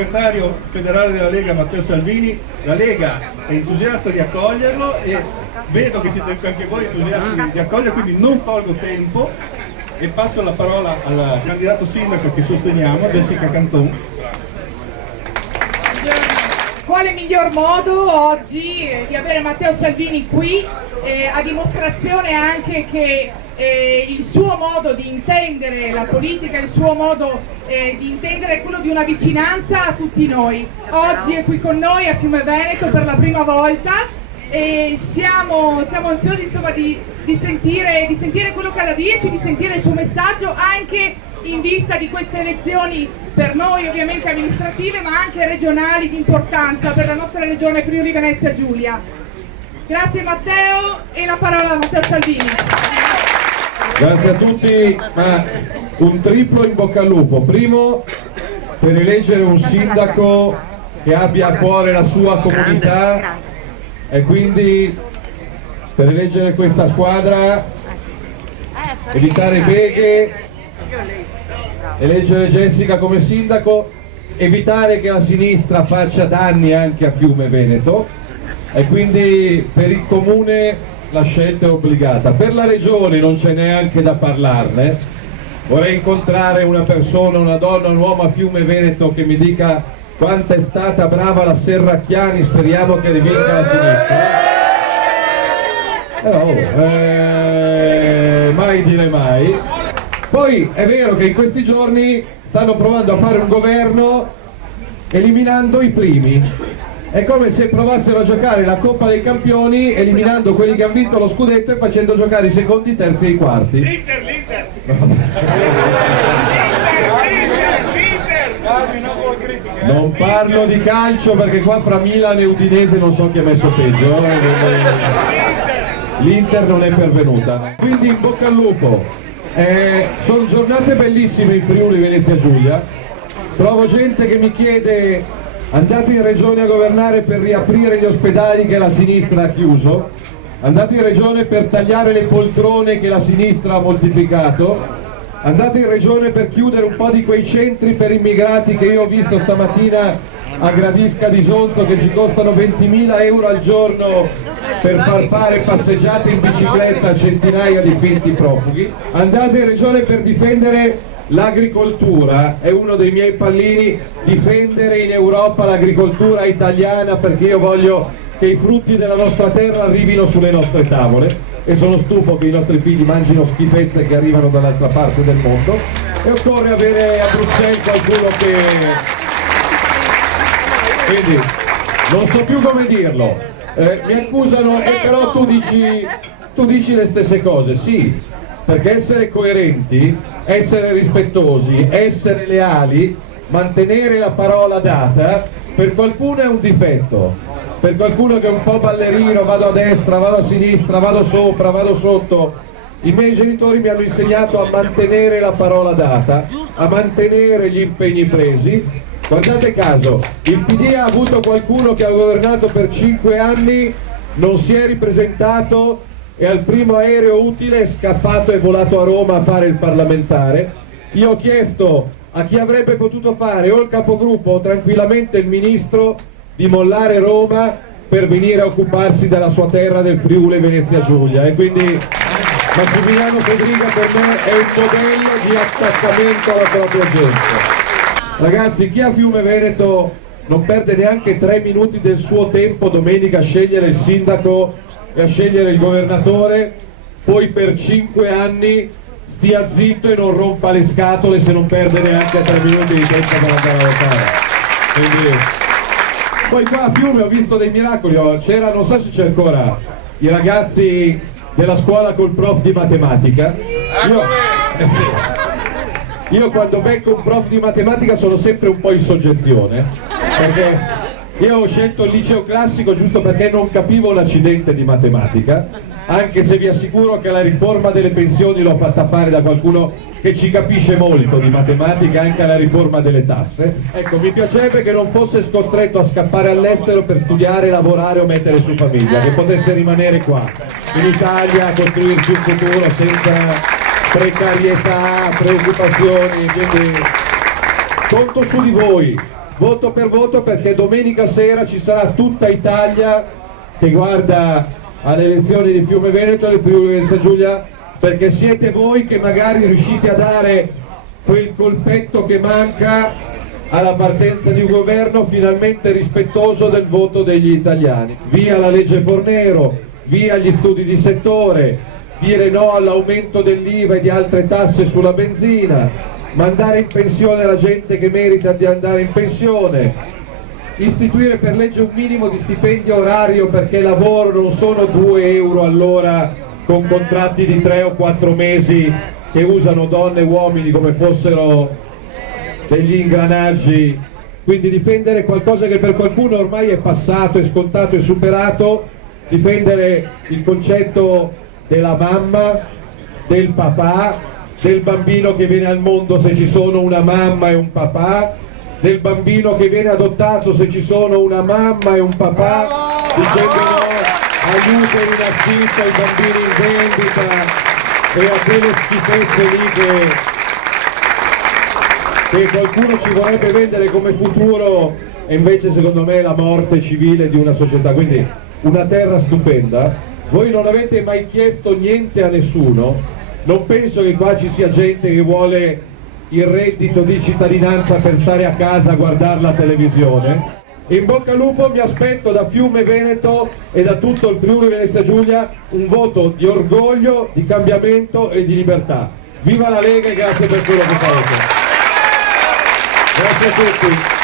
segretario federale della Lega Matteo Salvini. La Lega è entusiasta di accoglierlo e vedo che siete anche voi entusiasti di accoglierlo, quindi non tolgo tempo e passo la parola al candidato sindaco che sosteniamo, Jessica Canton. Quale miglior modo oggi di avere Matteo Salvini qui, a dimostrazione anche che il suo modo di intendere la politica, il suo modo di intendere è quello di una vicinanza a tutti noi. Oggi è qui con noi a Fiume Veneto per la prima volta e siamo ansiosi insomma di sentire quello che ha da dirci, di sentire il suo messaggio anche in vista di queste elezioni per noi ovviamente amministrative ma anche regionali di importanza per la nostra regione Friuli Venezia Giulia. Grazie Matteo e la parola a Matteo Salvini. Grazie a tutti, un triplo in bocca al lupo. Primo, per eleggere un sindaco che abbia a cuore la sua comunità e quindi per eleggere questa squadra, evitare beghe, eleggere Jessica come sindaco, evitare che la sinistra faccia danni anche a Fiume Veneto e quindi per il comune la scelta è obbligata. Per la regione non c'è neanche da parlarne. Vorrei incontrare una persona, una donna, un uomo a Fiume Veneto che mi dica quanto è stata brava la Serracchiani, speriamo che rivinca la sinistra. Però mai dire mai. Poi è vero che in questi giorni stanno provando a fare un governo eliminando i primi. È come se provassero a giocare la Coppa dei Campioni eliminando quelli che hanno vinto lo scudetto e facendo giocare i secondi, i terzi e i quarti. L'Inter! Non parlo di calcio perché qua fra Milan e Udinese non so chi ha messo peggio. L'Inter non è pervenuta. Quindi in bocca al lupo. Sono giornate bellissime in Friuli Venezia Giulia. Trovo gente che mi chiede: andate in regione a governare per riaprire gli ospedali che la sinistra ha chiuso, andate in regione per tagliare le poltrone che la sinistra ha moltiplicato, andate in regione per chiudere un po' di quei centri per immigrati che io ho visto stamattina a Gradisca di Sonzo che ci costano 20.000 euro al giorno per far fare passeggiate in bicicletta a centinaia di finti profughi, andate in regione per difendere l'agricoltura. È uno dei miei pallini, difendere in Europa l'agricoltura italiana, perché io voglio che i frutti della nostra terra arrivino sulle nostre tavole e sono stufo che i nostri figli mangino schifezze che arrivano dall'altra parte del mondo e occorre avere a Bruxelles qualcuno che... Quindi non so più come dirlo, mi accusano però tu dici le stesse cose. Sì, perché essere coerenti, essere rispettosi, essere leali, mantenere la parola data, per qualcuno è un difetto, per qualcuno che è un po' ballerino, vado a destra, vado a sinistra, vado sopra, vado sotto. I miei genitori mi hanno insegnato a mantenere la parola data, a mantenere gli impegni presi. Guardate caso, il PD ha avuto qualcuno che ha governato per 5 anni, non si è ripresentato e al primo aereo utile è scappato e volato a Roma a fare il parlamentare. Io ho chiesto a chi avrebbe potuto fare o il capogruppo o tranquillamente il ministro di mollare Roma per venire a occuparsi della sua terra, del Friuli Venezia Giulia, e quindi Massimiliano Fedriga per me è un modello di attaccamento alla propria gente. Ragazzi, chi a Fiume Veneto non perde neanche 3 minuti del suo tempo domenica a scegliere il sindaco e a scegliere il governatore, poi per 5 anni stia zitto e non rompa le scatole se non perde neanche 3 minuti di tempo per andare a votare. Quindi... Poi qua a Fiume ho visto dei miracoli, c'era, non so se c'è ancora, i ragazzi della scuola col prof di matematica. Io quando becco un prof di matematica sono sempre un po' in soggezione, perché io ho scelto il liceo classico giusto perché non capivo l'accidente di matematica, anche se vi assicuro che la riforma delle pensioni l'ho fatta fare da qualcuno che ci capisce molto di matematica, anche la riforma delle tasse. Ecco, mi piacerebbe che non fosse costretto a scappare all'estero per studiare, lavorare o mettere su famiglia, che potesse rimanere qua, in Italia, a costruirsi un futuro senza precarietà, preoccupazioni. Quindi conto su di voi, voto per voto, perché domenica sera ci sarà tutta Italia che guarda alle elezioni di Fiume Veneto e del Friuli Venezia Giulia, perché siete voi che magari riuscite a dare quel colpetto che manca alla partenza di un governo finalmente rispettoso del voto degli italiani. Via la legge Fornero, via gli studi di settore, dire no all'aumento dell'IVA e di altre tasse sulla benzina, mandare in pensione la gente che merita di andare in pensione, istituire per legge un minimo di stipendio orario, perché lavoro non sono 2 euro all'ora con contratti di 3 o 4 mesi che usano donne e uomini come fossero degli ingranaggi. Quindi difendere qualcosa che per qualcuno ormai è passato, è scontato, è superato, difendere il concetto della mamma, del papà, del bambino che viene al mondo se ci sono una mamma e un papà, del bambino che viene adottato se ci sono una mamma e un papà, dicendo no aiuto in affitto ai bambini in vendita e a quelle schifezze lì che qualcuno ci vorrebbe vendere come futuro, e invece secondo me è la morte civile di una società. Quindi una terra stupenda. Voi non avete mai chiesto niente a nessuno, non penso che qua ci sia gente che vuole il reddito di cittadinanza per stare a casa a guardare la televisione. In bocca al lupo, mi aspetto da Fiume Veneto e da tutto il Friuli Venezia Giulia un voto di orgoglio, di cambiamento e di libertà. Viva la Lega e grazie per quello che fate. Grazie a tutti.